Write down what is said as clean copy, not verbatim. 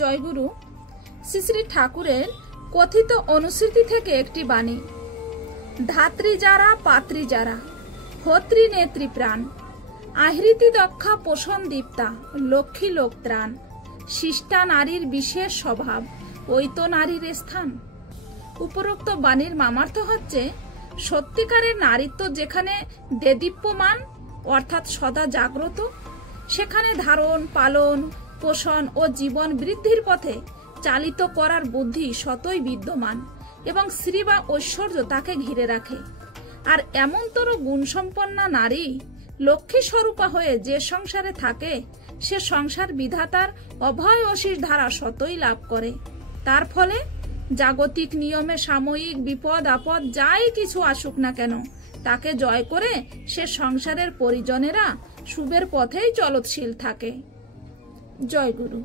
জয়গুরু। শ্রী শ্রী ঠাকুরের কথিত অনুস্মৃতি থেকে একটি বাণী। ধাত্রী যারা পাত্রী যারা হোত্রী নেত্রী প্রাণ আহৃতি দক্ষা পোষণ দীপ্তা লক্ষ্মী লোক ত্রাণ শিষ্টা নারীর বিশেষ স্বভাব ওই তো নারীর স্থান। উপরোক্ত বাণীর মামার্থ হচ্ছে সত্যিকারের নারীত্ব যেখানে দেদীপ্যমান অর্থাৎ সদা জাগ্রত, সেখানে ধারণ পালন পোষণ ও জীবন বৃদ্ধির পথে চালিত করার বুদ্ধি সতই বিদ্যমান এবং শ্রী বা ঐশ্বর্য তাকে ঘিরে রাখে। আর এমনতর গুণসম্পন্না নারী লক্ষ্মী স্বরূপা হয়ে যে সংসারে থাকে সে সংসার বিধাতার অভয় অশীষ ধারা সতই লাভ করে। তার ফলে জাগতিক নিয়মে সাময়িক বিপদ আপদ যাই কিছু আসুক না কেন তাকে জয় করে সে সংসারের পরিজনেরা শুভের পথেই চলৎশীল থাকে। জয় গুরু।